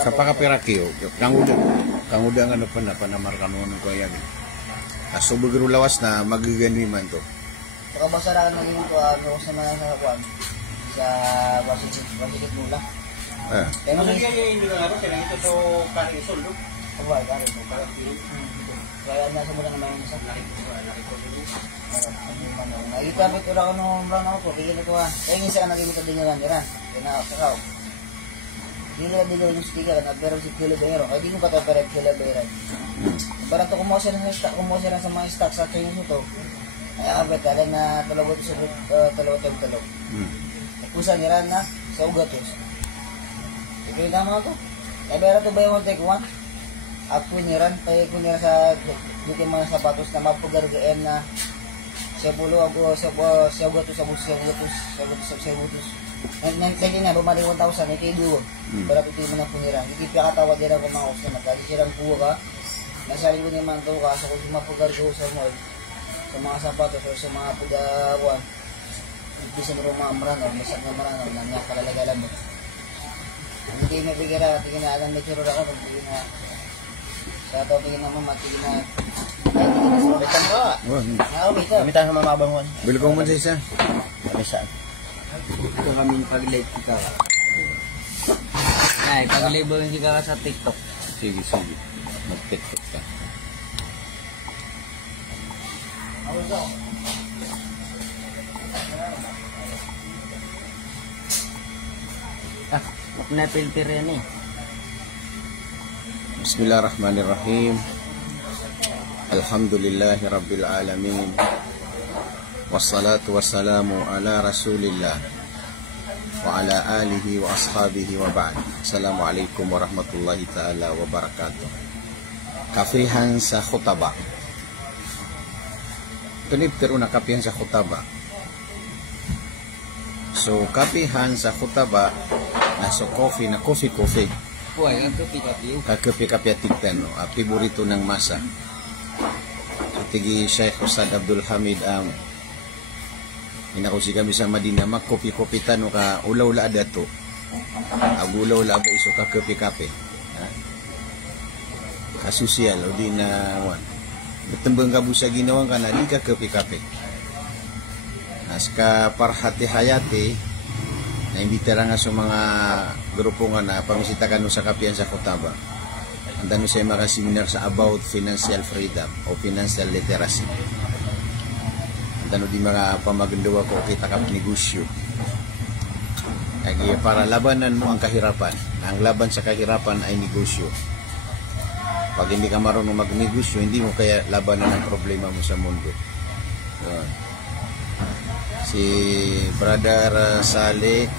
Sa pakapirakyo, kanguda nga na panamarkan mo ng kaya. So, bagro lawas na magiganiman to. Saka basta na naging ito, sa mga nakakuan, sa Basikit Mula. Kaya nga yung nga ito, kailangan ito ito karisol, no? Kaya karisol. Kaya nasa mula naman yung isa. Nagkikapit ko na ako nung brown ako po, bigyan ito kaya yung isa ka naging ito din nyo lang, Iran. Kaya nakakakaw. Hindi nila din yung sticker na pero si Kilo Bayero. Kaya di ko pa ito pero Kilo Bayero. Parang ito kumuha siya sa mga stock sa akin yung ito. Kaya abet, kaya na talawot sa talawot. Pusa niran na sa ugatos. Ito yung tama ko. Kaya meron ito ba yung take one? Ako niran, kaya ko niran sa dito mga sapatos na mapugargaan na siya pulo ako siya ugatos sa butos. Lagi na, bumalik 1,000, ito yung duwo. Para ito yung mga punirang. Hindi pa katawa din ako mga customer. Kasi sirang kuha ka, nasaling ko naman ito ka, so kung mapugar ko sa mall, sa mga sapatos o sa mga pugawan, bisa nyo mga marano, masag na marano, nanyak kalalaga lang mo. Hindi mabigara, tingin na alam na chiro na ka, hindi na, sa ito, tingin naman, matigin na, Bitan ko. Gamitan sa mga bangon. Bili ko mo sa isa. Saan? Ito kami pag-live kita. Ay, pag-live mo yung ka sa TikTok. Sige. Mag-TikTok ka. Huwag na filter yan eh. Bismillahirrahmanirrahim. Alhamdulillahi Rabbil Alamin. Wassalatu wassalamu ala Rasulillah wa ala alihi wa ashabihi wa ba'd. Assalamualaikum warahmatullahi ta'ala wabarakatuh. Kafihan sa khutaba. Tuniptero na kapihan sa khutaba. So, kapihan sa khutaba na so coffee. Puay, ang kapi-kapi. Kakapi-kapi at tigtan, no? Favorito ng masa. So, tigi Sheikh Ustad Abdul Hamid ang inakusi kami sa Madina, magkopi-kopi tano ka ulaw-ula dato. Agulaw-ula ba iso kakapi-kapi. Kasusyal, o di na, betembang kabu sa ginawang ka na, di kakapi-kapi. As ka parhati hayati, naimbitara nga sa mga grupo nga na pamisitakan sa kapihan sa Kotaba. Andano sa mga seminar sa about financial freedom o financial literacy. Andano di mga pamagandawa ko kita kap negosyo. Kaya para labanan mo ang kahirapan. Ang laban sa kahirapan ay negosyo. Pag hindi ka marunong magnegosyo, hindi mo kaya labanan ang problema mo sa mundo. Si Brother Saleh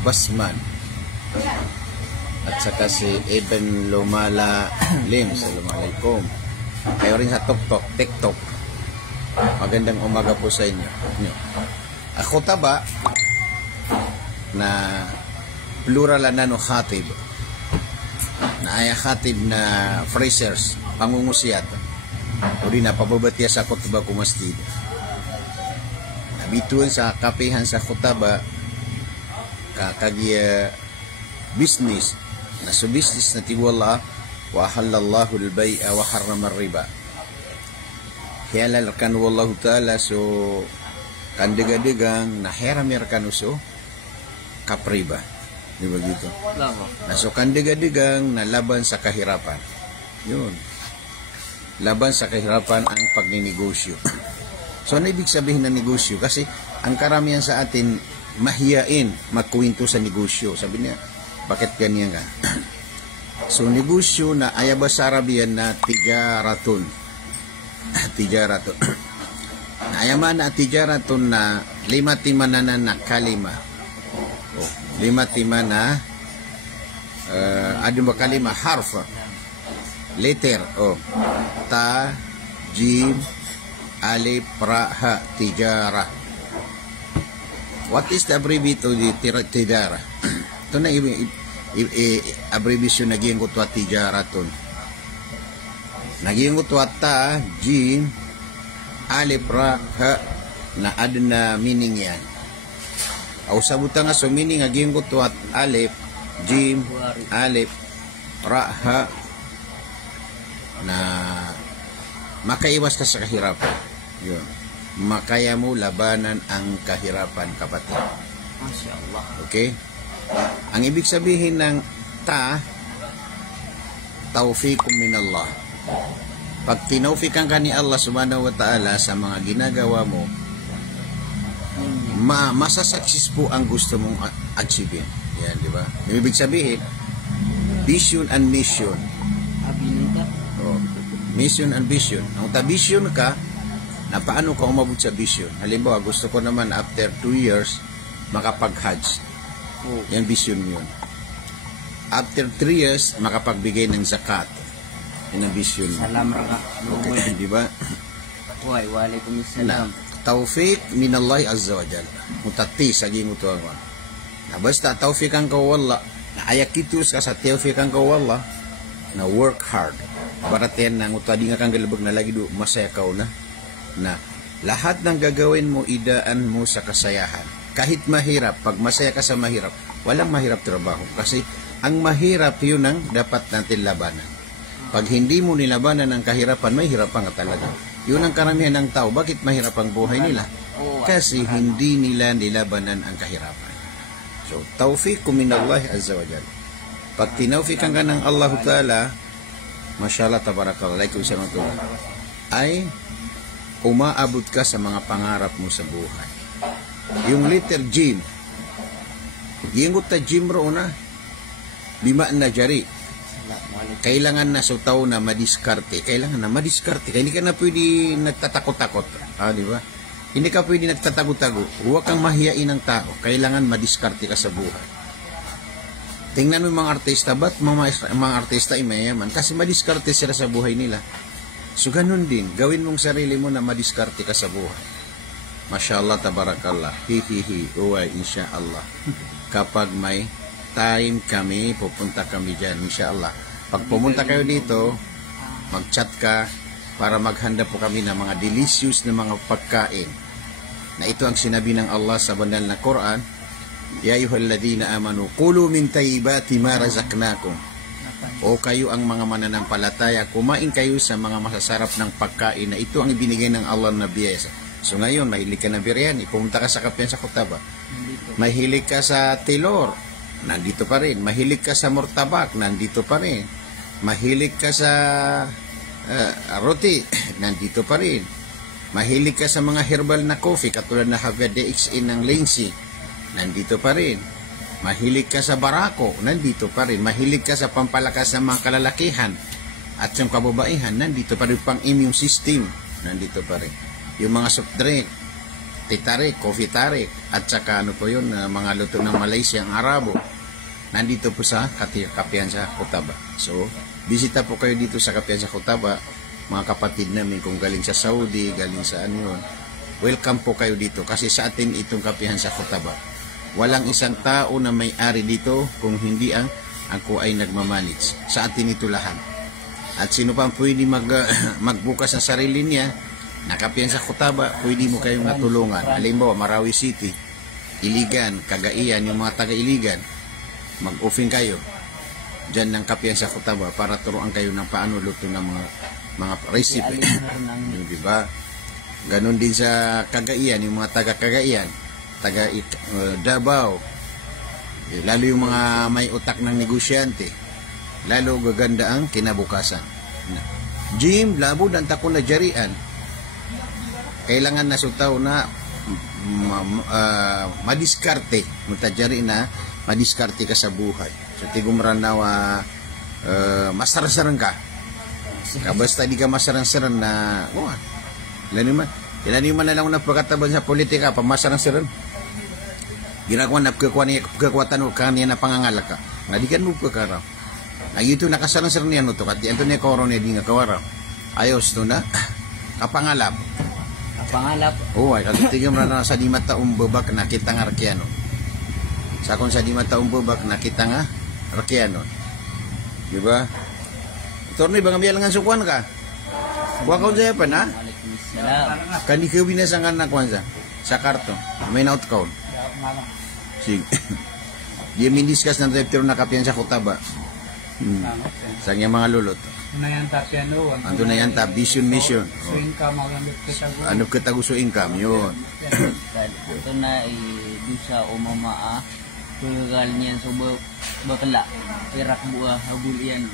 Basman at saka si Eben Lumala Lim. Assalamualaikum. Kayo rin sa TikTok. Magandang umaga po sa inyo. Ako taba na plural na no khatib na ay khatib na phrasers pangungusiyat o rin na pababatiya sa khutbah ko masjid. Bituan sa kapihan sa khutaba kagya business na so business na tiwala wa halallahu al-bay'a wa harrama ar-riba. Kaya kan wallahu ta'ala so kandiga-digang na heramir kan uso kapriba. Di ba gitu? Na so kandiga-digang na laban sa kahirapan. Yun. Laban sa kahirapan ang pagninegosyo. So, ano ibig sabihin ng negosyo? Kasi, ang karamihan sa atin, mahiyain magkuwento sa negosyo. Sabi niya, bakit ganyan ka? So, negosyo na ayaba sa Arabian na tijaratun. Tijaratun. Ayaman na tijaratun na lima-timana na kalima. Lima-timana adun ba kalima? Harf. Letter. Ta, jim, alif, ra, ha, tijara. What is the abbreviation of tijara? Ito na abbreviation na giyan ko ito tijara ito. Nagiyan ko ito ta, jim, alif, ra, ha, na ad na meaning yan. Aw sabutan nga so meaning nga gingot to at alif, jim, alif, ra, ha, na makaiwas ka sa kahirapan. Yun. Makaya mo labanan ang kahirapan, kapatid. Mashallah. Okay? Ang ibig sabihin ng tawfiqum minallah. Pag tinawfikan ka ni Allah subhanahu wa ta'ala sa mga ginagawa mo, masasaksis po ang gusto mong achievin. Yan, di ba? Ibig sabihin, vision and mission. Oh, mission and vision. Ang vision ka, na paano ka umabot sa vision. Halimbawa, gusto ko naman after 2 years, makapag-hajj. Yan vision yun. After 3 years, makapagbigay ng zakat. Yan ang vision. Salam raka. Okay, di ba? Waalaikumsalam. Tawfiq minallahi azza wa jalla. Mutati sa mo to ang. Na basta tawfiqan ka wala. Na ayakitus ka sa tawfiqan ka wala. Na work hard. Baraten na utadi nga kang galibag na lagi do masaya ka na lahat ng gagawin mo idaan mo sa kasayahan. Kahit mahirap, pag masaya ka sa mahirap, walang mahirap trabaho. Kasi ang mahirap yun ang dapat natin labanan. Pag hindi mo nilabanan ang kahirapan, may hirapan ka talaga. Yun ang karamihan ng tao. Bakit mahirap ang buhay nila? Kasi hindi nila nilabanan ang kahirapan. So, tawfiqum minallahi azza wa jalla. Pag tinawfikan ka ng Allah Ta'ala, mashallah, tabarakallah, like ko sa mga ay umaabot ka sa mga pangarap mo sa buhay. Yung letter Jim, gingot ta Jim ro na, bima na jari. Kailangan na sutaw na madiskarte. Kailangan na madiskarte. Kaya hindi ka na pwede nagtatakot-takot. Di ba? Hindi ka pwede nagtatago-tago. Huwag kang mahiyain ng tao. Kailangan madiskarte ka sa buhay. Tingnan mo yung mga artista. Ba't mga artista ay mayaman? Kasi madiskarte sila sa buhay nila. So ganun din. Gawin mong sarili mo na madiskarte ka sa buhay. Mashallah, tabarakallah. Hihihi. Uway, insyaallah. Kapag may time kami, pupunta kami dyan, inshallah. Pag pumunta kayo dito, mag-chat ka para maghanda po kami ng mga delicious na mga pagkain. Na ito ang sinabi ng Allah sa banal na Quran, Ya ayyuhalladhina amanu, kulu min tayyibati ma razaqnakum. O kayo ang mga mananampalataya, kumain kayo sa mga masasarap ng pagkain na ito ang ibinigay ng Allah na biyaya. So ngayon, mahilig ka na biryani, pumunta ka sa Kapiyan sa Kutaba. Mahilig ka sa tilor, nandito pa rin. Mahilig ka sa murtabak, nandito pa rin. Mahilig ka sa roti, nandito pa rin. Mahilig ka sa mga herbal na coffee, katulad na Havia DXA ng Lindsay, nandito pa rin. Mahilig ka sa barako, nandito pa rin. Mahilig ka sa pampalakas ng mga kalalakihan at yung kababaihan, nandito pa rin. Pang immune system, nandito pa rin. Yung mga soft drink, titarik, coffee tarik, at saka ano po yun, mga luto ng Malaysia, ang Arabo, nandito po sa Kapiyan sa Kutaba. So, bisita po kayo dito sa Kapiyan sa Kutaba, mga kapatid namin, kung galing sa Saudi, galing sa ano yun, welcome po kayo dito, kasi sa atin itong Kapiyan sa Kutaba. Walang isang tao na may-ari dito kung hindi ang ako ay nagmamanage. Sa atin ito lahat. At sino pa pwede magbukas ng sarili niya, nakapiyan sa Kutaba, pwede mo kayong natulungan. Halimbawa, Marawi City, Iligan, Cagayan, yung mga taga-Iligan, mag-offing kayo dyan ng Kapiyan sa Kutaba para turuan kayo ng paano luto ng mga recipe. Diba? Ganon din sa Cagayan, yung mga taga-Cagayan, taga Davao, lalo yung mga may utak ng negosyante, lalo gaganda ang kinabukasan. Jim, labo dan tako na jarian. Kailangan na sutaw na madiskarte, mutajari na madiskarte ka sa buhay. So tigumran na masarasaran ka. Basta di ka masarasaran na lalo man na lang na pagkataban sa politika, pamasarasaran. Ginagawa na pagkakwatan mo kanya na pangangalak ka. Nadikan mo pagkaraw. Nagito nakasarasaran niya no to. Kati ito niya kawaron niya di nga kawaraw. Ayos to na. Kapangalap. Kapangalap? Oo, ay katitigam na sa 5 taong babak na kita nga rakyano. Sa kung sa 5 taong babak na kita nga rakyano. Diba? Ito rin, bang biyalangan sukuan ka? Kuha ka sa yapan, ha? Kani ka binasangan na kwanza sa karto. May na-out count. Sige. Di miniskas ng pero nakapiyan sa kutaba. Sa kanyang mga lulot. Nayan tapyan no. Ando na yan tap, vision mission. So income magandang kitago. Ano kitaguso income, yun. Ito na dusa o mamaa. Tugal niyan so bakla. Pirak buah hagul yan.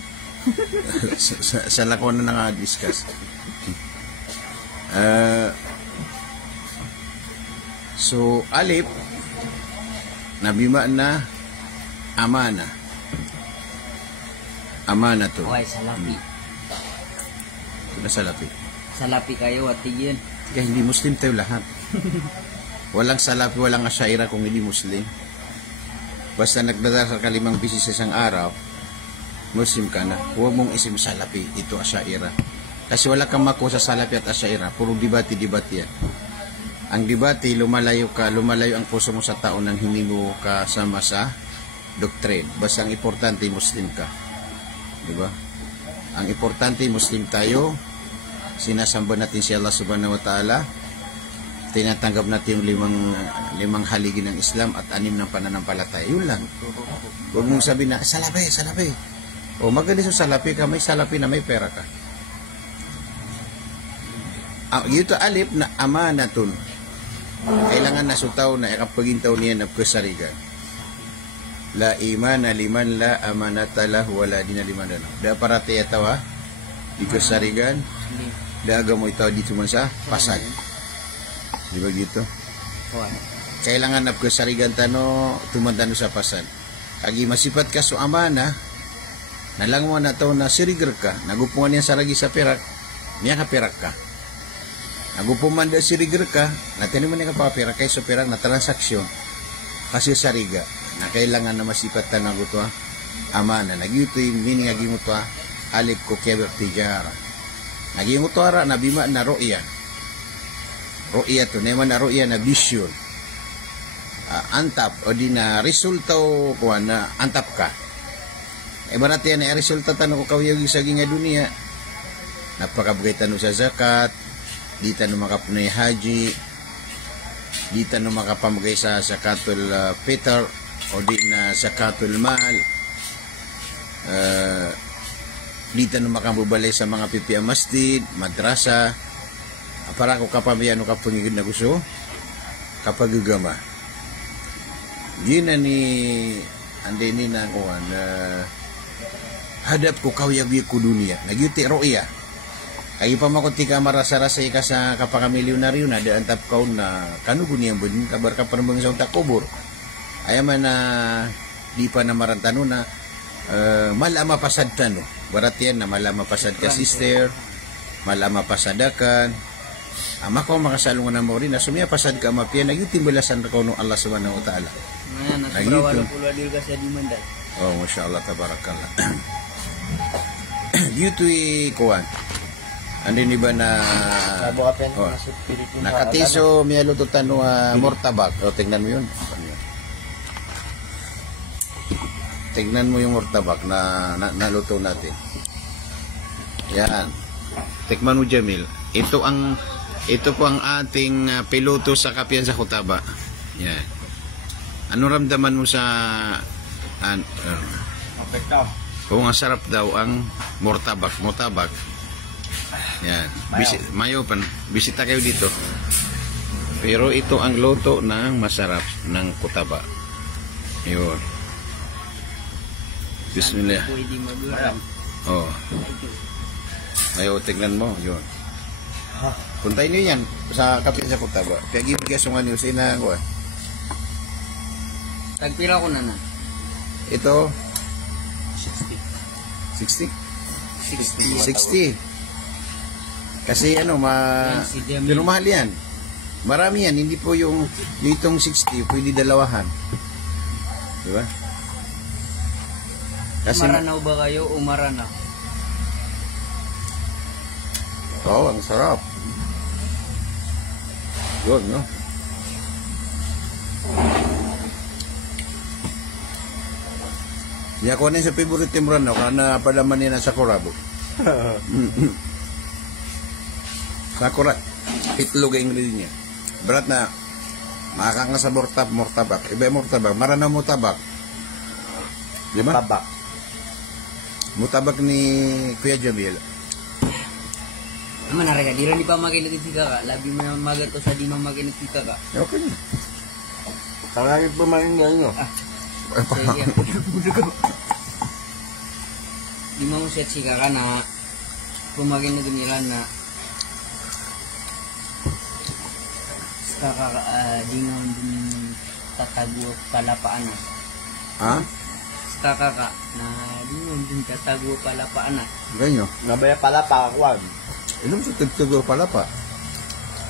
sa lakon na nga-discuss. So, alip, nabima na amana. Amana to. Okay, salapi. Ito na salapi. Salapi kayo at tigyan. Kaya hindi Muslim tayo lahat. Walang salapi, walang asyaira kung hindi Muslim. Basta nagdadasal ka 5 bisis sa isang araw, Muslim ka na. Huwag mong isim salapi, ito asyaira. Kasi wala kang makuha sa salapi at asyaira. Puro debate yan. Ang debate, lumalayo ang puso mo sa tao nang hindi mo kasama sa doctrine. Basta ang importante, Muslim ka. Diba? Ang importante, Muslim tayo. Sinasamba natin si Allah subhanahu wa ta'ala. Tinatanggap natin yung limang haligi ng Islam at 6 ng pananampalataya. Yun lang. Huwag mong sabihin na, salapi. O maganda sa salapi ka, may salapi na may pera ka. Dito alip na amanatun. Kailangan nasutaw na ikapagintaw niya na kasarigan. La imana liman la amanatalah wala dinaliman na. Da para tiyatawa, di kasarigan, da agamo itaw dito man sa pasad. Di ba dito? Kailangan na kasarigan tano, tumandano sa pasad. Agi masipat ka so amana, nalang mo na ito na sirigar ka, nagupungan niya saragi sa perak, niya ka perak ka. Nagupuman da sirigar ka, natin naman niya ka perak kay so perak na transaksyon, kasi sariga. Na kailangan na masipat na naguto amana nagyuto yung meaning agimuto alip ko keber tijara nagimuto ara nabima na ro'ya to neman na ro'ya na vision antap o di na resulta o kuha na antap ka barat yan na resulta tanong ko kawiyag sa ginya dunia napakabagay tanong sa zakat di tanong makapunay haji di tanong makapamagay sa zakatul Peter o di na zakatul mal dito na makabubalay sa mga pipiya masjid madrasa para ko kapamiyano kapangigid na gusto kapag gugama gina ni ande ni na kuan hadap ko kawyabi ko dunia nagyuti ro'ya ay pa makunti ka marasa-rasa ka sa kapakamilyonaryo na daan tap kaun na kanuguniang budin kabar ka panabang sa unta kubur ayaman na di pa na marantano na malama pasad tano barat yan na malama pasad ka sister malama pasadakan ama ko makasalungan na mo rin na sumiya pasad ka mapiyan nagyutin balasan ka no Allah subhanahu wa ta'ala nagyutin oh masya Allah tabarakallah yutoy kuwan andin iba na nakatiso miyalo to tano mortabak o tingnan mo yun tignan mo yung murtabak na naluto natin. Yan. Tikman mo Jamil. Ito po ang ating piluto sa kapiyan sa Kutaba. Yan. Ano ramdaman mo sa kung ang sarap daw ang murtabak. Yan. Bisita kayo dito. Pero ito ang luto ng masarap ng Kutaba. Yun. Bismillah. Oh. Ayaw, tignan mo. Yun. Puntay niyo yan sa kapiyan sa Kutaba. Kaya gibigas yung ano yung ko eh. Tagpira ko na. Ito. 60. 60. Kasi ano, pero mahal yan. Marami yan. Hindi po yung itong 60, pwede dalawahan. Diba? Kasi maranaw ba kayo o maranaw? Oo, ang sarap. Good, no? Di ako na sa favorite timran, no? Kana palaman niya na Sakurabo. Sakura. Itlog ang ingredient niya. Berat na Maka nga sa mortabak. Iba mortabak. Maranaw mutabak. Di ba? Tabak. Mutabak ni Kuya Jamil. Naman naraga, di rin pa makinig si kaka. Labi mo naman magat ko sa di mo makinig si kaka. Okay na. Tangangit pa makinig nyo. Di mo set si kaka na pumakinig nila na kaka di nga din tatago palapaan na. Ha? Kaka na di nga din tatago palapaan na. Ganyo. Nabaya pala pa kakuan. Inom sa tigtugo pala pa.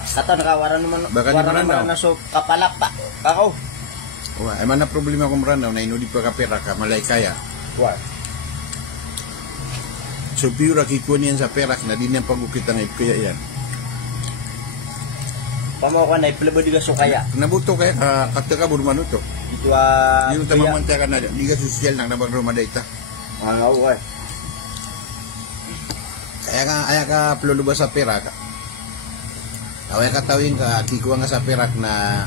Kata nakawaran naman. Baka di waran maranaw. naman na so kapalak pa. Kako. Ay man na problema kung maranaw na inudi pa kapera ka, malay kaya. What? So pura kikuha niyan sa perak na di niyan pagukit ang kaya yan. Pamaw ka na ipilabo di ka so kaya. Nabuto kaya kata ka burman ito. Ito Yung tamamantya ka na, di ka sosyal nang nabag rumadayta. okay. Kaya ka pluluba sa perak. Away ka tawin ka, kikuha nga sa perak na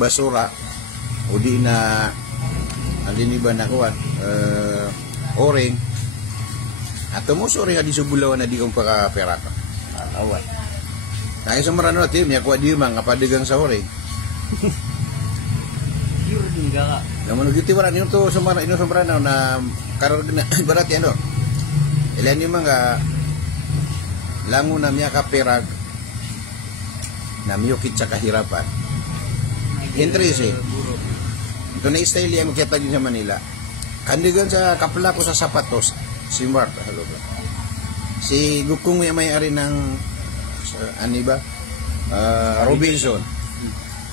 basura o di na alin iba na kuwan, oring. At tumusuri nga di subulawan na di kong pagka-perak. Okay. Kaya sa marano natin, may kuha di man, kapadigang sa oring. Pure din kaka. Naman nagtitiwaran yun to sa marano na karor na barat yan o. Ilan yung mga lango na miya kaperag na miyukit sa kahirapan. Entry si. Ito na style yung kita din sa Manila. Kandigan sa kapla ko sa sapatos. Si Mark. Hello ba? Si Gukong yung may-ari ng ano ba? Robinson.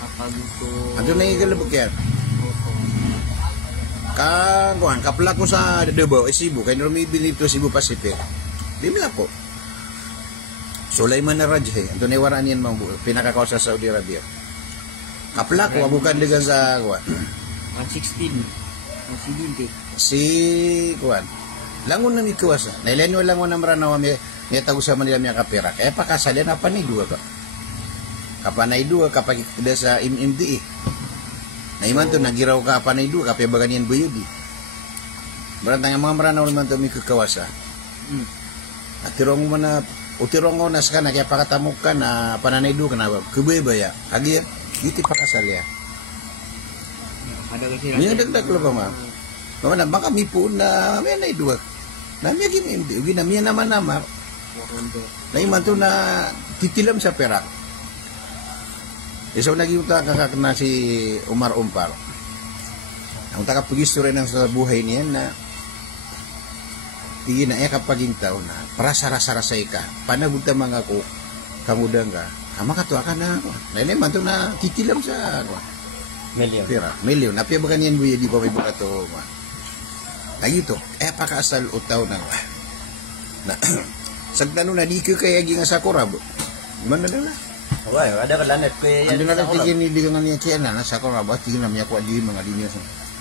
Kapag ito... Ando na yung galabok yan. Kapla ko sa Davao, Cebu. Kaya rumibili dito Cebu Pacific. Bimla ko. Sulaiman na Rajay. Ando na yung waraan yan pinakakaw sa Saudi Arabia. Kapla ko, abukan digan sa 116. 170. si Kuan. Langon na ni Kuwasa. Nailan yung langon na maranawa may tago sa Manila may kapira. Kaya pakasalyan na panay dua ka. Kapanay dua kapag ida sa MMDE. Naiman to nagiraw ka panay dua kapag baganyan buyudi. Barantang ang mga maranaw naman to may kakawasa. At tirong mo na utirong mo na sa kana kaya pakatamok ka na pananay dua ka na kubebaya. Agir, diti pakasalya. Ada kasi May dagdag lo ba ma? Kama na baka may po na may na idua. Na may MMDE. Ugi na may naman nama. Naiman to na titilam sa perak. Isa naging kakak na si Umar Umpar. Ang takapag-history rin sa buhay niya na tigin na kapaging tao na para sarasarasay ka. Panagunta mga ko, kamudang ka. Makatuwa ka na ako. Naiman to na titilam sa Million. pera. Milyon. Napia ba kanyan buya di pa may buka to. Lagi to. Pakasal utaw na. Sagtano na di ka kaya ginga sa korab. Mana na na. Okay, ada ka lanet ko yan. Ando na natigin ni di nga niya kaya na sa korab. Tigin na miya ko di mga di niya.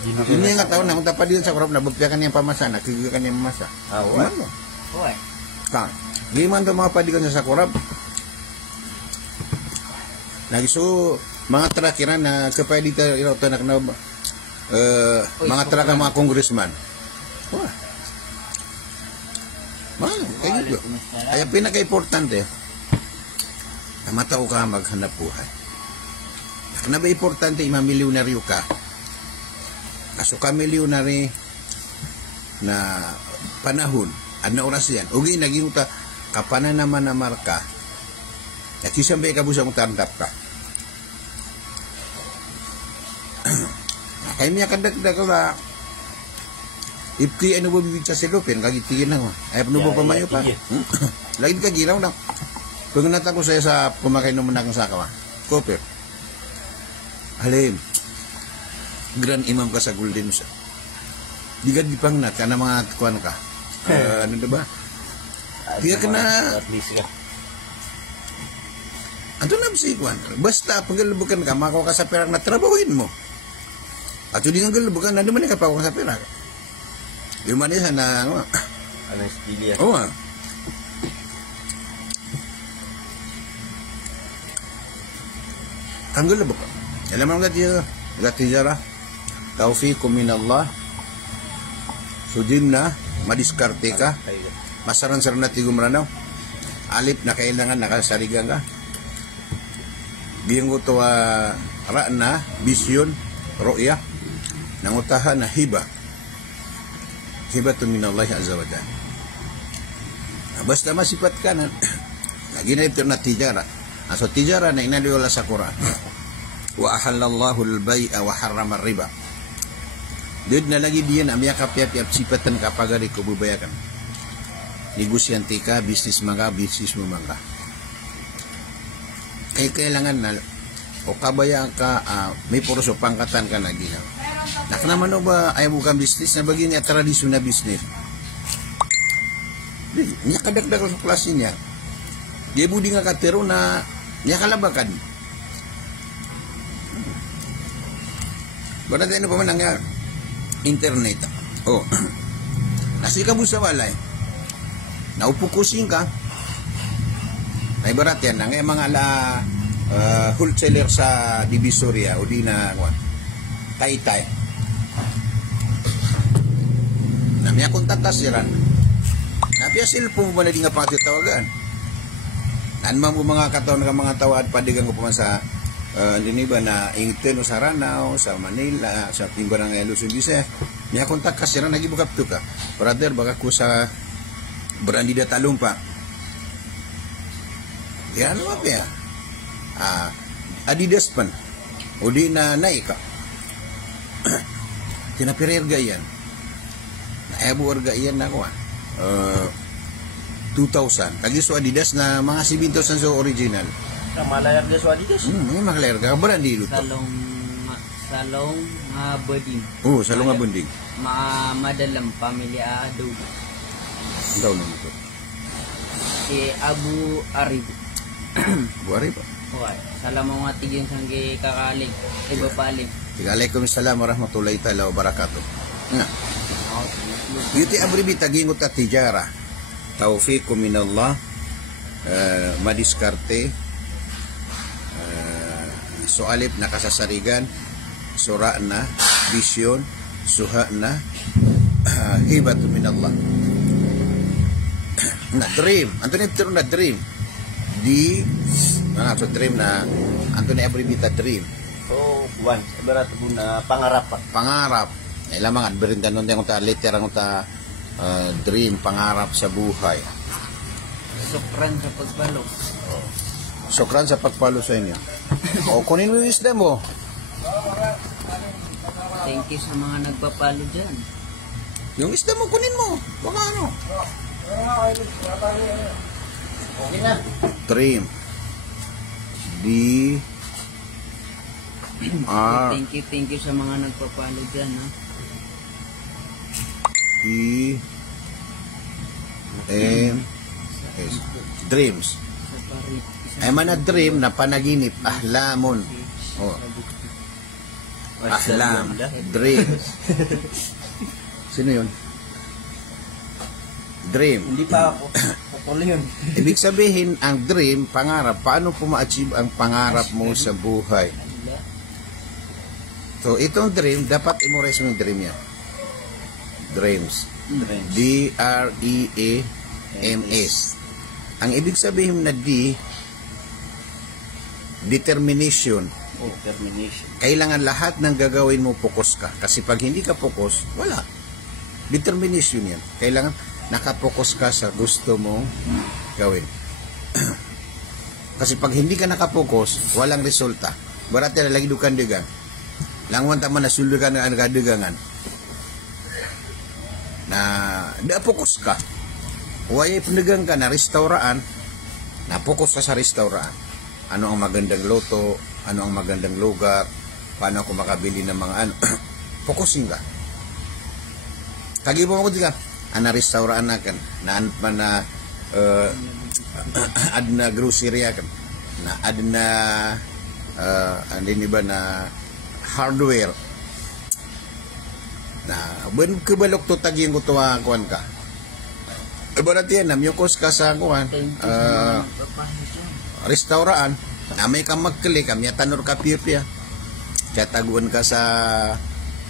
Ini nga taon na kung tapad din sa korab na bupya kanyan pamasa na kigiga kanyan mamasa. Okay. Oy. Ka. Giman to mga padigan sa korab. Nagiso mga trakiran na kapay dito ito na mga traka mga congressman. Wah. Kaya pinaka-importante na matao ka maghanap buhay. Na ba importante imamilyonaryo ka? Kaso ka milyonary na panahon, ano oras yan? Ugi naging ta kapanan naman na marka. At isang bay kabusang utandap ka. Kaya niya kadagdag na ipki ano ba bibig sa silupin, kagitigin na mo. Ay, ano ba pamayo pa? Lagi ka ginaw na. Kung natako sa'yo sa kumakain naman na kang sakawa. Koper. Halim. Grand imam ka sa Golden sa. Di ka dipang na, ka na mga kuwan ka. Ano diba? Di ka na... At least ka. Ano na si kuwan? Basta, pagkalabukan ka, makawa ka sa perang na trabahuin mo. At yun yung galabukan, na naman ka pa sa perang. Yung manisan na, ano yung stili yan? Oo Tanggal na ba ka? alam mo gatijara taufiqum minallah sudin na madiskarte ka masaran-saran na tigum ranaw alip na kailangan nakasarigan ka biyang to ra na bisyon ru'ya nangutahan na hibatun minallahi azza wa jalla. Basta masipat ka na lagi na ito na tijara. So tijara na inaliwala sa Quran. Wa ahallallahu al-bay'a wa harrama ar-riba. Did na lagi diyan amya kapiap-piap sipatan kapagari ko bubayakan. Negosyante ka, business mo mga. Kailangan na o kabaya ka may puros o pangkatan ka na gina. Nakanaman o ba ayaw bukan business na bagay niya tradisyon na business. Niya kadagdag sa klase niya. Dia budi nga katero na niya kalabakan. Bada tayo na pa man ang internet. Oh. Nasi ka busa walay. Naupukusin ka. Ay barat yan. Ang mga wholesaler sa Divisoria o di na Taytay. Namya kontatas siran. Napia cellphone mo na di nga patitawagan. Anman mo mga katawan ka mga tawad padigang ko pa sa diniba na ingiten o sa Ranao, sa Manila, sa Timbarang Luzon Visayas. Niya kontak ka siran nagibukap to ka. Brother baka ko sa Brandida Talumpa. Yan mo pa. Adidas pan. O di na naika. Tinapirirga yan. Naebo orga yan na ko 2,000. Lagi so Adidas na mga 7,000 so original. Malayar dia so Adidas. Malayar ka. Kabaran di luto. Salong nga bunding. Oh, salong nga bunding. Madalam pamilya Adog. Ang daw nung ito. Si Abu Arib. Abu Arib? Okay. Salam mga tigin sanggi kakalig. Iba palig. Waalaikumsalam warahmatullahi ta'ala wabarakatuh. Nga. Yuti abribi tagingot at tijara. Taufiqum minallah. Madiskarte. Soalip na kasasarigan. Sura na. Bisyon. Suha na. Hibatu minallah. Na dream. Anto na dream. Di. So dream na. Anto na abribi ta dream. So, one. Ibarat po na pangarap pa. Pangarap. Ay lamang at berindan nun yung liter ang dream, pangarap sa buhay. Sukran sa pagpalo. Sukran sa pagpalo sa inyo. O kunin mo yung wisdom mo. Thank you sa mga nagpapalo dyan. Yung wisdom mo, kunin mo. Baka ano. Okay na. Dream. Thank you sa mga nagpapalo dyan, ha? Dreams. Ay man na dream na panaginip. Ahlamon. Oh. Ahlam. Dreams. Sino yun? Dream. Hindi pa ako. Patuloy yun. Ibig sabihin, ang dream, pangarap. Paano po ma-achieve ang pangarap mo sa buhay? So, itong dream, dapat i-memorize mo yung dream yan. Dreams. D-R-E-A-M-S. Ang ibig sabihin na D, determination. Oh, determination. Kailangan lahat ng gagawin mo, focus ka. Kasi pag hindi ka focus, wala. Determination yan. Kailangan nakapokus ka sa gusto mong gawin. Kasi pag hindi ka nakapokus, walang resulta. Barat na lagi dukan digang. Langwan taman na sulugan na kadagangan. Na da-focus ka. Huwag panagang ka na restauraan, na-focus ka sa restauraan. Ano ang magandang loto, ano ang magandang lugar, paano ako makabili ng mga ano. Focusin ka. Kagibo mo ko diga, ana restaurant na kan, naan pa na ad na grocery kan, na ad na andin ba na hardware. Na ben kebalok to taging ko tuwa kuan ka. Ibarat yan, namyukos ka sa kuan restaurant, na may kang magkali, kami tanor ka pipya. kaya taguan ka sa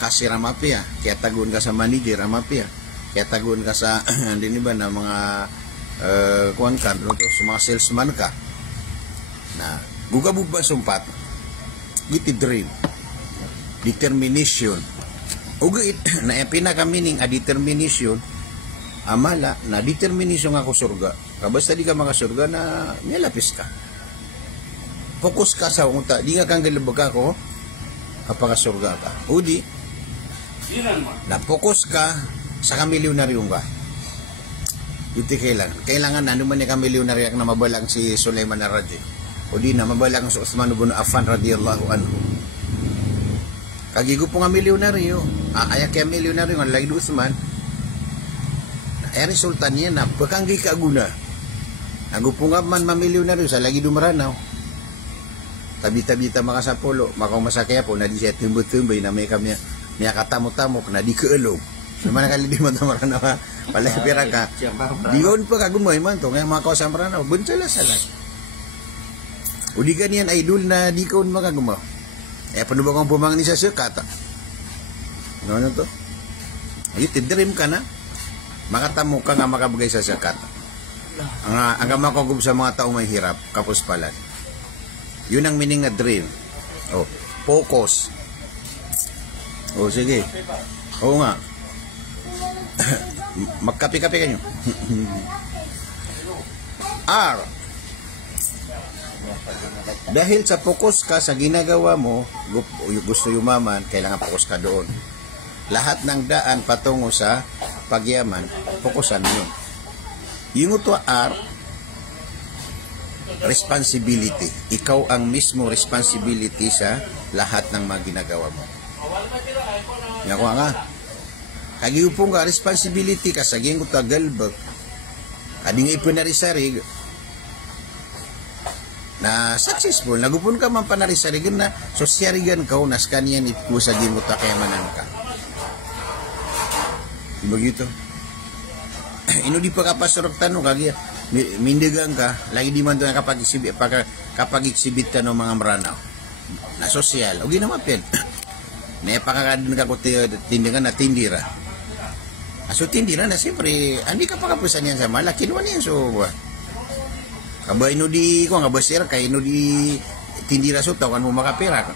cashier mapia, kaya taguan ka sa manager mapia, kaya taguan ka sa hindi ba na mga kuan ka, sa mga salesman ka. Na gugabog ba sumpat? Iti dream, determination. Uga na pinaka-meaning a determination, amala na determination ako surga. Kabasta di ka makasurga na nilapis ka. Fokus ka sa unta, di nga kang galabag ako kapag surga ka. Udi, na fokus ka sa kamilyonaryo ka. Iti kailangan na naman ni kamilyonaryo na mabalang si Sulaiman Aradi. O di na mabalang si Uthman ibn Affan radiyallahu anhu. Kagigo po nga milyonaryo, ayak kaya milyonaryo nga lagi do Uthman. Ay resulta niya na pagkanggi kaguna. Nagupo nga man mamilyonaryo sa lagi dumaranaw. Tabi-tabi ta makasapolo, makamasakaya po na di siya tumbay na may kami niya katamok-tamok na di keelog. So man kali di man tamaranaw palay pira ka. Di yun pa kagumoy man to, ngayon mga kawasan maranaw, bunsalas-salas. O di ganyan idol na di kaun makagumaw. Eh panubang kong pumang ni sa kata. Ano to? Ayun, dream ka na. Makatamok ka nga makabagay sa kata. Ang makagub sa mga tao may hirap, kapos palan. Yun ang meaning na dream. Oh, focus. Oh, sige. Oo nga. Magkapi-kapi kanyo. R. Dahil sa focus ka sa ginagawa mo, gusto yumaman, kailangan focus ka doon. Lahat ng daan patungo sa pagyaman, fokusan mo yun. Yung ito R, responsibility. Ikaw ang mismo responsibility sa lahat ng mga ginagawa mo. Yan ko nga. Kagiupong ka, responsibility ka, saging ko tagalbag. Kading ipunarisarig, na successful, nagupon ka man panarisarigan na sosyarigan ka, nas kanyan itko saging ko takayamanan ka. Begitu. Ino di pa kapasurok tanong kagya mindigang ka lagi di man to kapag exhibit ka no mga maranaw na sosyal o ginamapin na pakakadin ka ko tindingan na tindira aso tindira na siyempre hindi ka pakapusan yan sa malaki naman yan so kaba ino di ko nga basir ka ino di tindira so tawakan mo makapira ka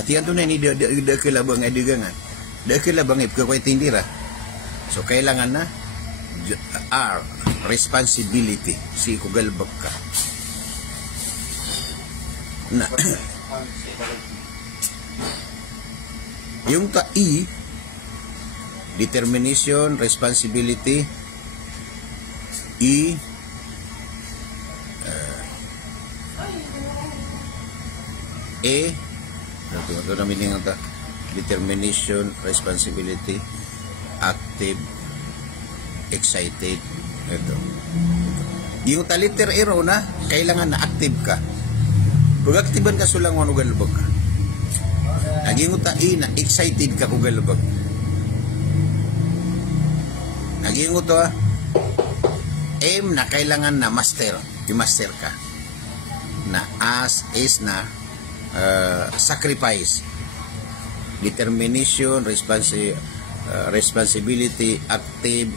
at yan to na ni kilabang adigangan kilabang ipka ko tindira so kailangan na R, responsibility. Si kugalbag ka. Na. Yung ta E, determination, responsibility. E, ito na meaning ang ta. Determination, responsibility, active, excited. Ito. Yung taliter ero na, kailangan na active ka. Pag aktiban ka sulang manugalbag ka. Naging utai na excited ka kugalbag. Naging uto aim na kailangan na master. I-master ka. Na as is na sacrifice. Determination, responsibility, active,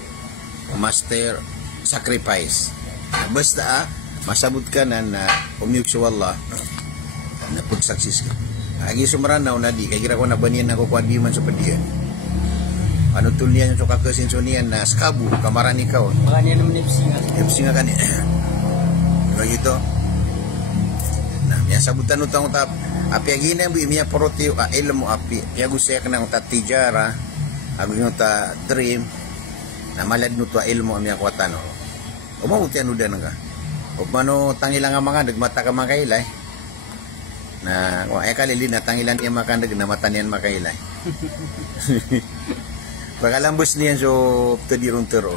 master, sacrifice. Basta masabot ka na umiyok sa Allah na pag-success ka. Agi sumaranaw na di, kaya gira ko na baniyan ako kuwan di man sa padiyan. Ano tulian yung kakasin sunian na skabu, kamaran ikaw. Baka niya naman ipsi nga. Ipsi nga kani. Diba gitu? Nah, miya sabutan utang utap. Api agina miya porotio ilmu api. Kaya gusto ya kanang tatijara, ago yung ta dream, na malad no to ilmu amya kwatano. Umawutian udan nga. O mano tangilang nga mga nagmata ka makailay. Na ay kalili na tangilan iya makandag na matanian makailay. Pagkalambos niyan so tadirong tero.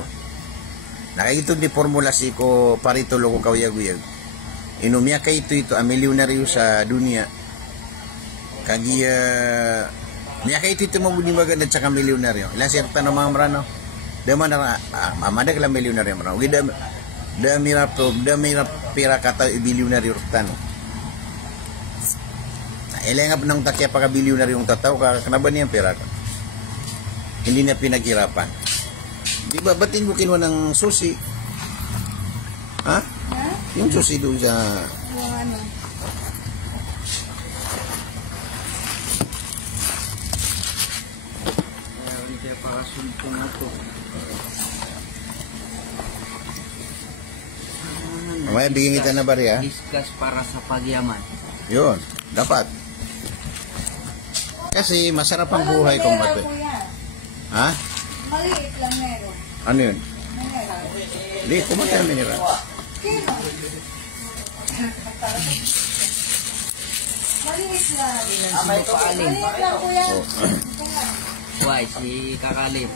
Nakikitog ni formulasi ko parito loko kawiyag-uyag. Inumya kay ito ang milyonaryo sa dunia. Kagiya niya kay ito mabudi maganda sa milyonaryo. Ilan siya tanong mga marano. Dama na mamadag lang milyonaryo marano. Da mira pira kata milyonaryo tano. Ilang nga nang takya pagkabiliw na rin yung tataw ka, kanaban niya pera ka. Hindi na pinaghirapan. Di ba, ba't mo kinuha ng susi? Ha? Yung susi doon sa... Yung ano? Kaya hindi pinapakasulto na ito. Mamaya, bigyan kita na bari, ha? Discuss para sa pagyaman. Yun, dapat. Kasi masarap ang buhay kung Meron, bato. kuya. Ha? Maliit lang meron. Ano yun? Meron. Hindi, kumatay ang mineral. Kino? Maliit lang. Maliit lang, kuya. Oh. Ito lang. Why? Si Kakalim.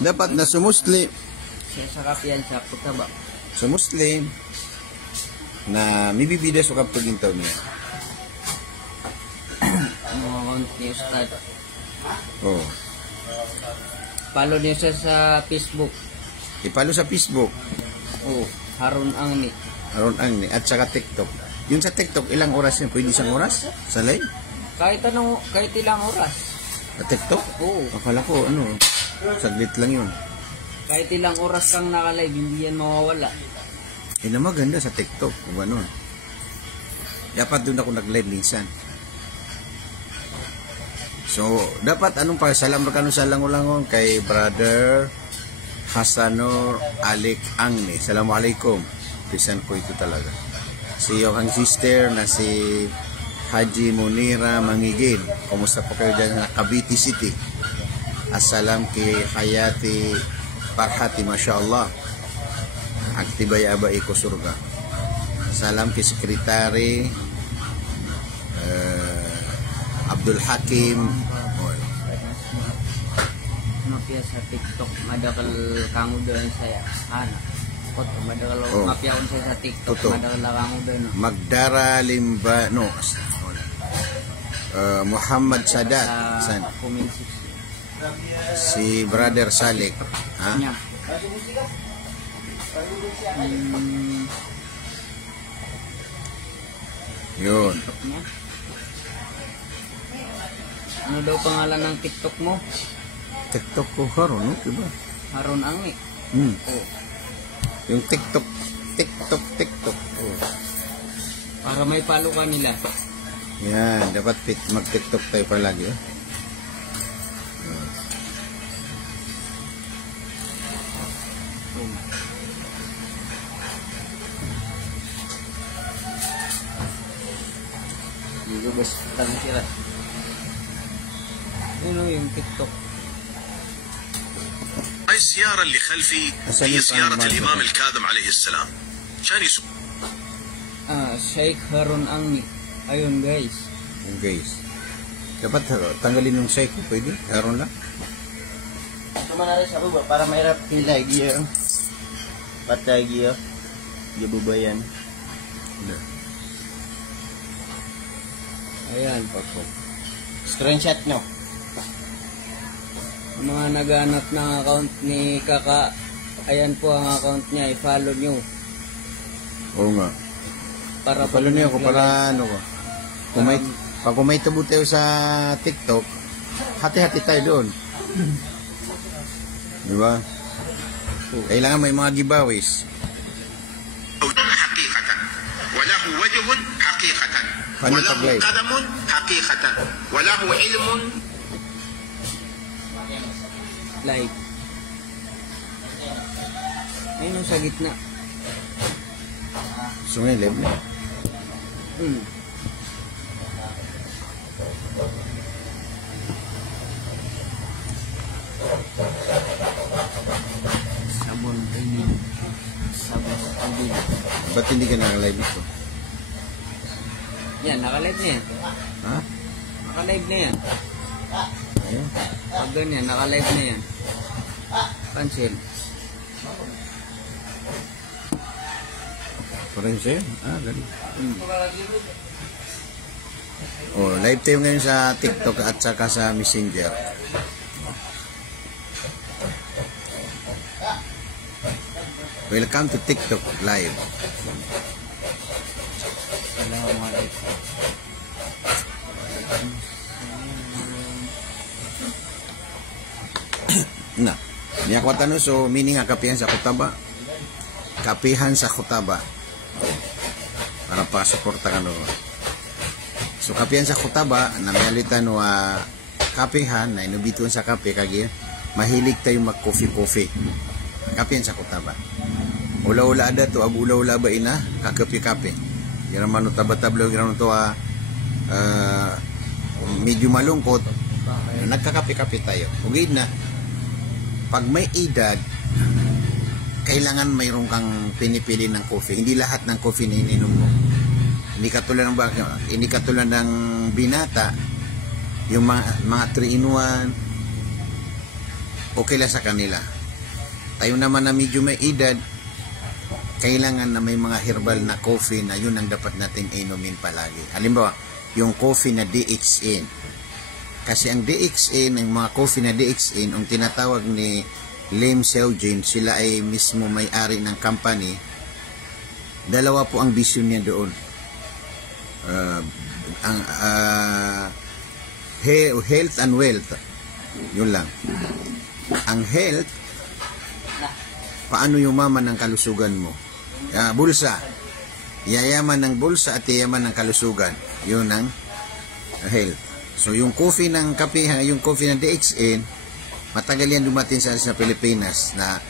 Dapat na sumusli. Siya sa kapiyan sa Putaba. Sa Muslim na may bibida sa kapaging taon niya. Ang mga account ni Ustad. Oh. Follow niyo siya sa Facebook. Ipalo sa Facebook, Oh, Harun Angni. Aron ang at saka TikTok. Yun sa TikTok, ilang oras yun? Pwede isang oras? Sa live? Kahit ilang oras. Sa TikTok? Oo. Akala ko, ano, saglit lang yun. Kahit ilang oras kang naka-live, hindi yan mawawala. Eh, na maganda sa TikTok, kung ano. Dapat doon ako nag-live minsan. So, dapat anong pasalam ka sa langon-langon kay Brother Hasanor Alik Angni. Assalamualaikum. Pisan ko ito talaga. Si yung sister na si Haji Munira Mangigid. Kumusta po kayo dyan sa Cavite City? Assalam kay Hayati Parhati, Masya Allah. Aktibay abay ko surga. Salam kay Sekretary Abdul Hakim. Mapia sa TikTok, madakal kango doon saya. Ana. Koto, madakal mapia ko sa TikTok, Toto. madakal kango doon. Magdara Limba, no. Muhammad Sadat. Sa San? comment section. Si Brother Salik. Ha? Nya. Yun. Nya. Ano daw pangalan ng TikTok mo? TikTok ko karon, no? Diba? Harun Angni. Oh. Yung TikTok. Oh. Para may follow ka nila. Yan. Dapat mag-TikTok tayo palagi. Eh? Dito bas tangkira. Ano yung TikTok? هاي السيارة اللي خلفي هي سيارة الإمام الكاظم عليه السلام كان يسوق Sheikh Harun Angni. Ayun guys. Yung guys. Dapat tanggalin yung psycho. Pwede? Karon lang. Tumanari sa baba para mahirap nila giya. Patay giya. Gibubayan. Ayan. Screenshot nyo. Ang mga naghanap ng account ni Kaka, ayan po ang account niya. I-follow nyo. Oo nga. Para Follow niyo ako para ano ko. Pag may tabo tayo sa TikTok, hati-hati tayo doon. Di ba? Kailangan may mga giveaways. حقيقة وله وجه حقيقة Paano وله pag-live? قدم حقيقة وله علم live. Ayun yung sa gitna. So ngayon, live na. Sabon ini. Sabon tubig. Ba't hindi ka naka-live ito? Yan, naka-live na yan. Ha? Naka-live na yan. Ayun. Pag ganyan, naka-live na yan. Cancel. Parang sa'yo? Galing. Oh, live tayo ngayon sa TikTok at saka sa Messenger. Welcome to TikTok Live. Assalamualaikum. Na. Niya ko tanong, so meaning nga kapihan sa khutaba. Kapihan sa khutaba. Para pa suporta ka no. So kapihan sa khutaba, namiyalitan wa kapihan na inubituan sa kape kagi mahilig tayo mag-coffee. Kapihan sa khutaba. Ula-ula ada to ula-ula ba ina kakapi-kapi. Gira man tabla-tabla gira to medyo malungkot. Nagkakapi-kapi tayo. Ugid na. Pag may edad, kailangan mayroon kang pinipili ng coffee. Hindi lahat ng coffee na ininom mo. Hindi katulad ng binata, yung mga 3-in-1, okay lang sa kanila. Tayo naman na medyo may edad, kailangan na may mga herbal na coffee na yun ang dapat natin inumin palagi. Halimbawa, yung coffee na DXN. Kasi ang DXN, ang mga coffee na DXN, ang tinatawag ni Lim Seojin, sila ay mismo may-ari ng company. Dalawa po ang vision niya doon. Health and wealth. Yun lang. Ang health, paano yumaman ng kalusugan mo? Bulsa. Yayaman ng bulsa at yayaman ng kalusugan. Yun ang health. So yung coffee ng kape, yung coffee ng DXN, matagal yan dumating sa Pilipinas na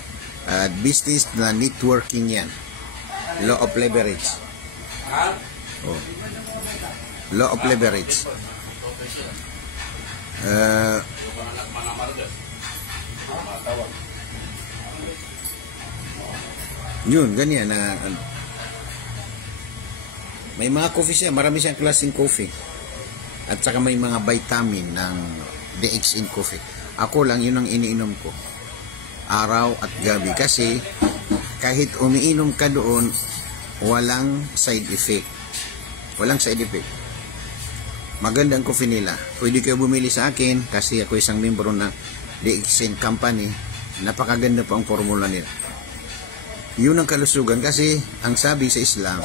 business na networking yan. Law of leverage. Oh. Law of leverage. Yun, ganyan na may mga coffee siya, marami siyang klaseng coffee. At saka may mga vitamin ng DXN coffee. Ako lang, yun ang iniinom ko. Araw at gabi. Kasi kahit umiinom ka doon, walang side effect. Walang side effect. Maganda ang coffee nila. Pwede kayo bumili sa akin kasi ako isang membro ng DXN company. Napakaganda pa ang formula nila. Yun ang kalusugan kasi ang sabi sa Islam,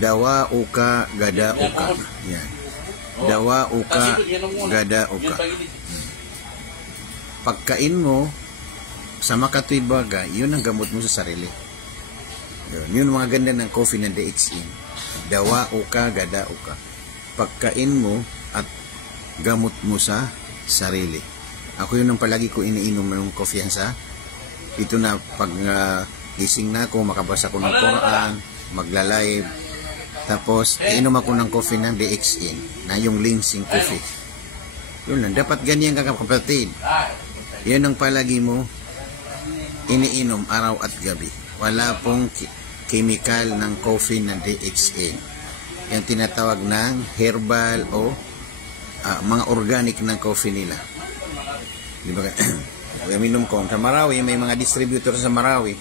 dawa uka gada uka. Yan. Dawa uka gada uka. Pagkain mo sa makatuwid baga, yun ang gamot mo sa sarili. Yun mga ganda ng coffee ng DXN. Dawa uka gada uka. Pagkain mo at gamot mo sa sarili. Ako yun ang palagi ko iniinom ng coffee sa. Ito na pag gising na ako, makabasa ko ng Quran, magla-live. Tapos, inom ako ng coffee ng DXN na yung Linsing coffee. Yun lang. Dapat ganyan ka kapatid. Yan ang palagi mo iniinom araw at gabi. Wala pong chemical ng coffee ng DXN. Yung tinatawag ng herbal o mga organic ng coffee nila. Di ba? Minom ko. Sa Marawi, may mga distributor sa Marawi.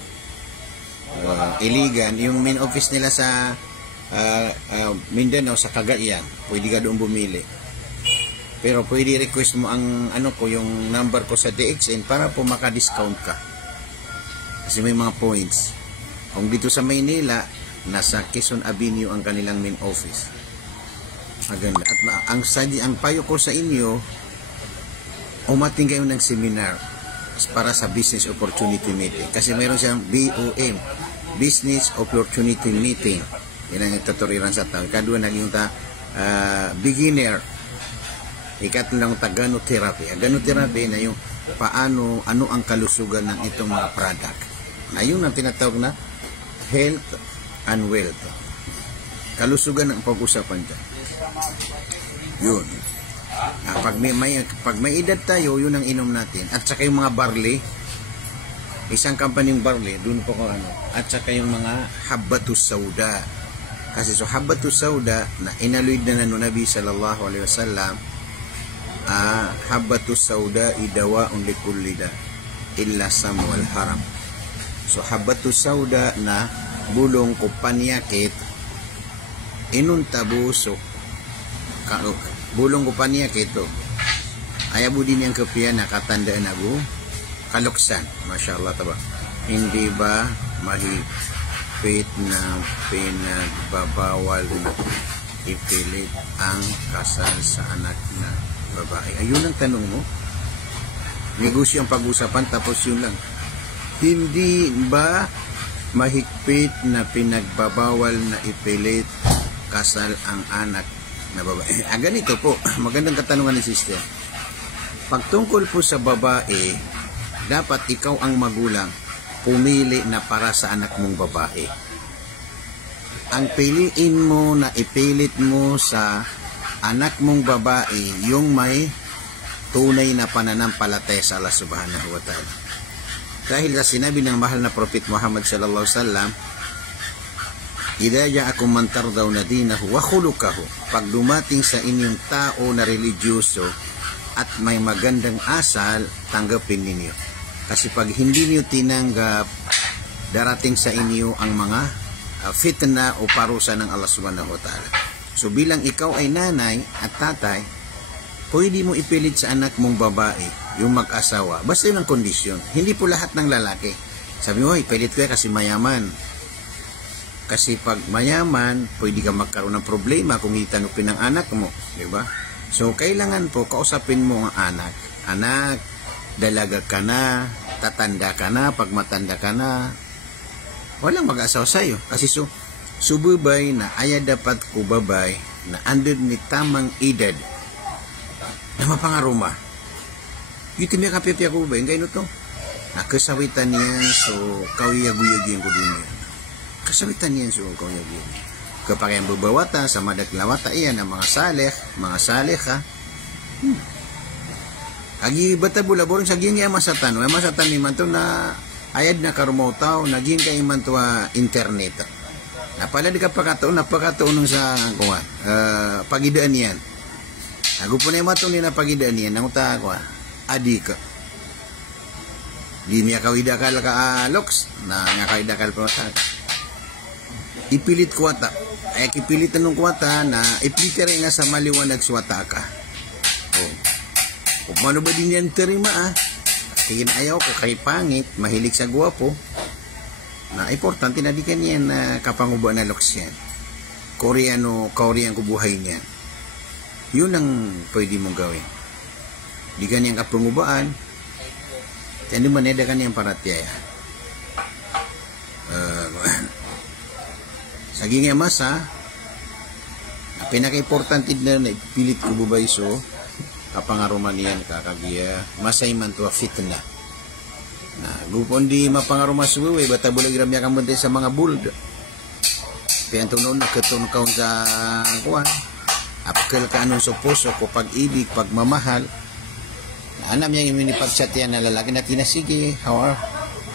Iligan. Yung main office nila sa Mindanao sa Cagayan, pwede ka doon bumili. Pero pwede request mo ang yung number ko sa DXN para po maka-discount ka. Kasi may mga points. Kung dito sa Maynila, nasa Quezon Avenue ang kanilang main office. Maganda. At ang payo ko sa inyo, umating kayo ng seminar para sa business opportunity meeting. Kasi mayroon siyang BOM, Business Opportunity Meeting. Yan ang tuturiran sa tao. Kadua naging beginner. Ikatlo lang ganotherapy. Ganotherapy na yung paano, ano ang kalusugan ng itong mga product. Ayun ang tinatawag na health and wealth. Kalusugan ang pag-usapan dyan. Yun. Pag may edad tayo, yun ang inom natin. At saka yung mga barley, isang company barley, dun po ko at saka yung mga habbatus sauda. Kasi so habbatus sauda na inaluid na Nabi sallallahu alaihi wasallam, habbatus sauda idawaun likullida illa samwal haram. So habbatus sauda na bulong ko panyakit inuntabuso bulong ko panyakit to ayabu din yang kepian nakatandaan ako kaluksan, masyaallah taba, hindi ba mahigpit na pinagbabawal na ipilit ang kasal sa anak na babae? Ayun ang tanong mo. Negosyo ang pag-usapan, tapos yun lang. Hindi ba mahigpit na pinagbabawal na ipilit kasal ang anak na babae? Ganito po, magandang katanungan ni sister. Pagtungkol po sa babae, dapat ikaw ang magulang pumili na para sa anak mong babae. Ang piliin mo na ipilit mo sa anak mong babae yung may tunay na pananampalataya sa Allah subhanahu wa ta'ala. Dahil sa sinabi ng mahal na Prophet Muhammad sallallahu alaihi wasallam, "Idza ja'akum man tardawna dinahu wa khuluquhu." Pag dumating sa inyong tao na religyoso at may magandang asal, tanggapin ninyo. Kasi pag hindi niyo tinanggap, darating sa inyo ang mga fitna o parusa ng Allah subhanahu wa ta'ala. So bilang ikaw ay nanay at tatay, pwede mo ipilit sa anak mong babae yung mag-asawa. Basta yun ang kondisyon. Hindi po lahat ng lalaki. Sabi mo, ipilit ko kasi mayaman. Kasi pag mayaman, pwede ka magkaroon ng problema kung itanupin ng anak mo. Diba? So, kailangan po, kausapin mo ang anak. Anak, dalaga ka na, tatanda ka na, pag matanda ka na, walang mag-asawa sa'yo. Kasi sububay na aya dapat kubabay na andun ni tamang edad na mapangaruma. Ito may kapya-pya ko ba? Yung kayo to? Nakasawitan niyan, so kawiyaguyagin ko din yan. Kasawitan niyan, so kawiyaguyagin. Kapag yung bubawata, sa madaklawata, iyan ang mga salih ha. Agi bata bulaborong sa gini masatan. May masatan ni man to na ayad na karumotaw, naging kay man to internet. Napala di ka napakataon sa pagidaan yan. Ako po na yung matong ninapagidaan yan, nanguta ako, adik ka. Di miya kawidakal ka, Loks, na nga kawidakal pa matag. Ipilit kuwata. Ay kipilit anong kuwata na ipilit nga sa maliwanag suwata ka. Kung paano ba din yan terima Kaya ayaw ko kay pangit, mahilig sa guwapo, na importante na di kanyan na kapanguba na Loks yan. Korean ko buhay niyan. Yun ang pwede mong gawin. Di kanyang kapangubaan, hindi maneda kanyang paratiyaya. Sa ginga masa, na pinaka-importante na pilit ko bubay so, kapangaruman yan kakagiya, masay man to a fitna. Na gupon di mapangaruma suwe, bata bulag ramya kamunti sa mga buld. Kaya noon nakatun kaon sa kuwan. Apkel ka anong sa puso ko, pag-ibig, pagmamahal. Alam niya yung minipag-chat yan na lalaki na tinasige.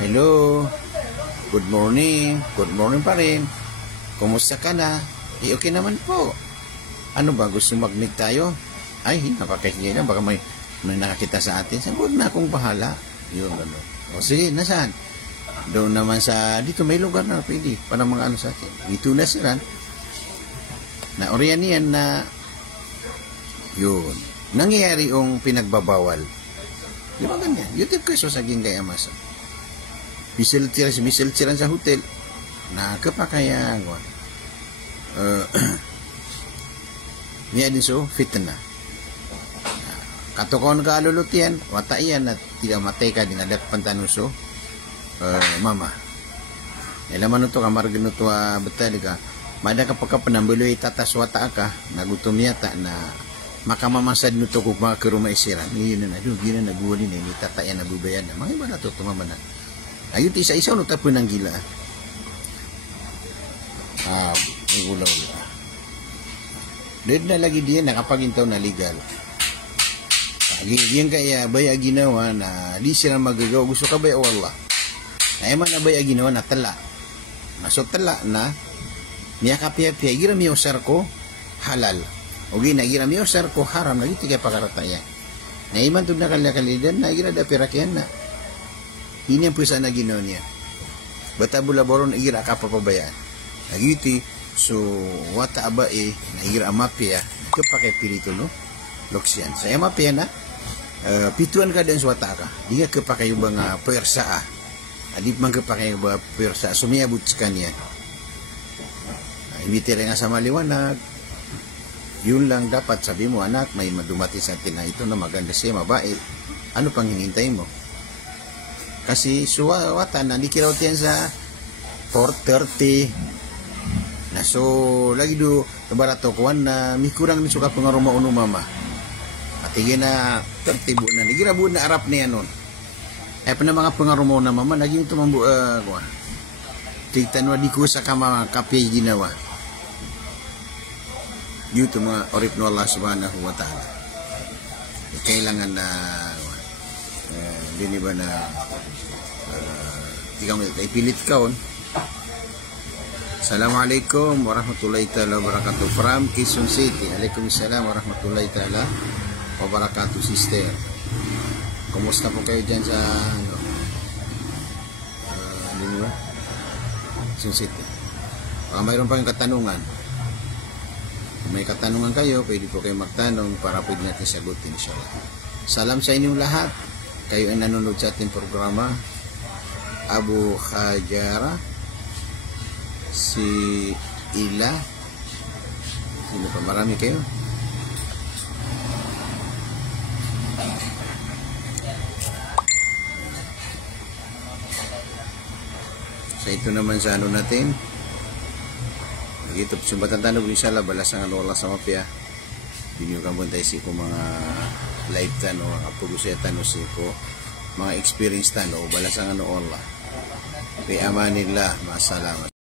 Hello, good morning pa rin. Kumusta ka na? Okay naman po. Ano ba, gusto mag-meet tayo? Ay, napakakinig na, baka may nakakita sa atin. Sagot na akong bahala. Yun, ano. O sige, nasaan? Doon naman dito may lugar na pwede, para mga ano sa atin. Dito na sila. Na oriyan niyan na yun. Nangyayari yung pinagbabawal. Di ba ganyan? YouTube ko sa saging kaya masa. Bisil-tiran sa hotel. Na kapakaya niya din so, fitna. Katukon ka alulutian, wata iyan at tidak matay ka din adat pantanuso. Mama. Ilaman ito ka marginuto betali ka. Mada kapag ka panambuloy tatas wata ka, nagutom yata na makamamasad nito kung mga karuma isiran. Yun na, gina naguwali na, tatayan na bubayan na. Mga iba na ito, tumamanan. Ayun, isa-isa, no, tapo ng gila. Ulaw-ulaw. Dahil na lagi diyan, nakapagintaw na legal. Yan kaya, baya ginawa na, di sila magagawa. Gusto ka baya, wala. Naiman na baya ginawa na tala. So, tala na, niya kapya-pya, gira miyo sar ko, halal. O ginagira miyo sar ko, haram, nagiti kaya pakarataya. Naiman to na kalakalidan, nagira da pirakyan na. Ini ang pusa na ginawa niya. Bata bulaboron, nagira ka papabayaan. Nagiti, so, wata abae, nagira amapya, ito pa kay pirito, no? Loksyan. Sa amapya na, pituan ka din sa wata ka. Di ka kapakayo ba nga pwersa Adip man kapakayo ba pwersa, sumiyabot ka niya. Hindi rin nga sa maliwanag. Yun lang dapat sabi mo, anak, may madumati sa atin na ito na maganda siya, mabait. Ano pang hinihintay mo? Kasi suwatan, nanikiraw tiyan sa 4:30. Na so, lagi do, kabarato kuwan na may kurang ni suka pangaruma uno mama. At higit na 30 buwan na. Higit na buwan na arap niya nun. Eh, pa na mga pangaruma na mama, naging tumambu, kuwan. Tigtanwa di ko sa kama kape ginawa. Dito mga orip no Allah subhanahu wa ta'ala. Kailangan na hindi ba na di kami ipilit kaon. Assalamualaikum warahmatullahi ta'ala wabarakatuh from Quezon City. Waalaikumsalam warahmatullahi ta'ala wabarakatuh, sister. Kumusta po kayo dyan sa hindi ba? Quezon City. Baka mayroon pa yung katanungan. Kung may katanungan kayo, pwede po kayo magtanong para pwede natin sagutin, inshallah. Salam sa inyong lahat. Kayo ay nanonood sa ating programa. Abu Hajara, si Ila, sino pa? Marami kayo. So ito naman sa ano natin. Ito sumbatan tanog inshallah balas ang Allah sama pia. Binyo kan buntay si ko mga live tan o mga producer tan o si ko mga experience tan o balas ang Allah. Bi amanillah, ma salamat.